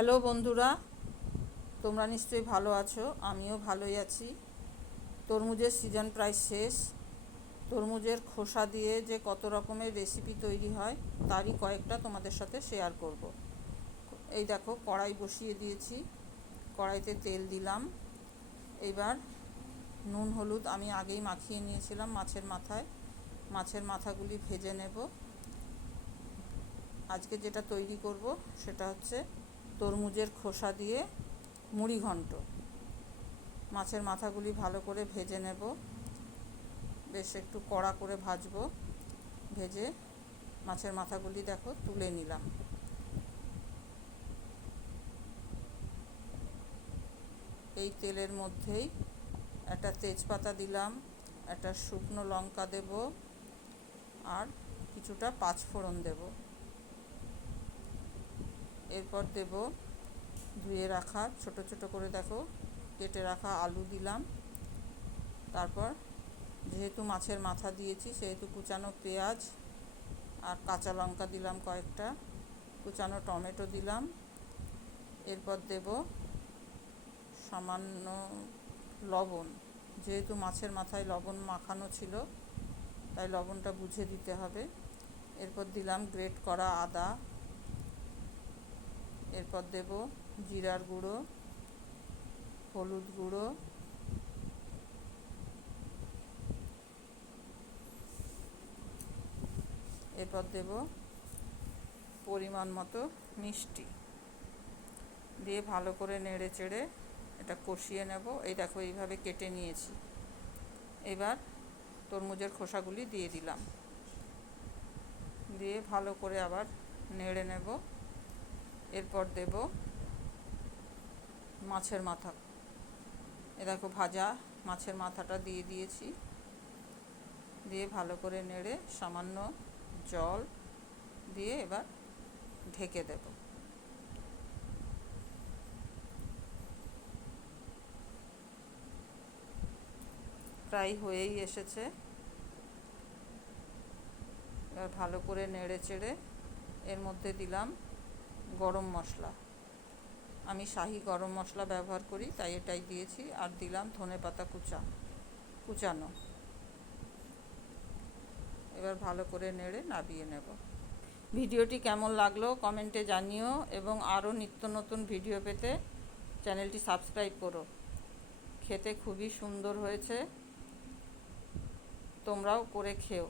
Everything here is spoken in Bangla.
হ্যালো বন্ধুরা, তোমরা নিশ্চয়ই ভালো আছো। আমিও ভালোই আছি। তরমুজের সিজন প্রায় শেষ। তরমুজের খোসা দিয়ে যে কত রকমের রেসিপি তৈরি হয় তারই কয়েকটা তোমাদের সাথে শেয়ার করব। এই দেখো, কড়াই বসিয়ে দিয়েছি, কড়াইতে তেল দিলাম। এইবার নুন হলুদ আমি আগেই মাখিয়ে নিয়েছিলাম মাছের মাথায়। মাছের মাথাগুলি ভেজে নেব। আজকে যেটা তৈরি করব সেটা হচ্ছে তরমুজের খোসা দিয়ে মুড়ি ঘন্ট। মাছের মাথাগুলি ভালো করে ভেজে নেব, বেশ একটু কড়া করে ভাজবো। ভেজে মাছের মাথাগুলি দেখো তুলে নিলাম। এই তেলের মধ্যেই একটা তেজপাতা দিলাম, একটা শুকনো লঙ্কা দেব, আর কিছুটা পাঁচফোড়ন দেব। এরপর দেব ধুয়ে রাখা ছোট ছোট করে দেখো কেটে রাখা আলু দিলাম। তারপর যেহেতু মাছের মাথা দিয়েছি সেহেতু কুচানো পেঁয়াজ আর কাঁচা লঙ্কা দিলাম কয়েকটা, কুচানো টমেটো দিলাম। এরপর দেব সামান্য লবণ, যেহেতু মাছের মাথায় লবণ মাখানো ছিল তাই লবণটা বুঝে দিতে হবে। এরপর দিলাম গ্রেট করা আদা। এরপর দেব জিরার গুঁড়ো, হলুদ গুঁড়ো, এরপর দেব পরিমাণ মতো মিষ্টি দিয়ে ভালো করে নেড়ে চেড়ে এটা কষিয়ে নেব। এই দেখো এইভাবে কেটে নিয়েছি। এবার তরমুজের খোসাগুলি দিয়ে দিলাম, দিয়ে ভালো করে আবার নেড়ে নেব। এরপর দেব মাছের মাথা। এ দেখো ভাজা মাছের মাথাটা দিয়ে দিয়েছি, দিয়ে ভালো করে নেড়ে সামান্য জল দিয়ে এবার ঢেকে দেব। প্রায় হয়েই এসেছে। এবার ভালো করে নেড়ে চেড়ে এর মধ্যে দিলাম গরম মশলা। আমি শাহি গরম মশলা ব্যবহার করি তাই এটাই দিয়েছি। আর দিলাম ধনেপাতা কুচানো। এবার ভালো করে নেড়ে নামিয়ে নেব। ভিডিওটি কেমন লাগলো কমেন্টে জানিও, এবং আরও নিত্য নতুন ভিডিও পেতে চ্যানেলটি সাবস্ক্রাইব করো। খেতে খুবই সুন্দর হয়েছে, তোমরাও করে খেও।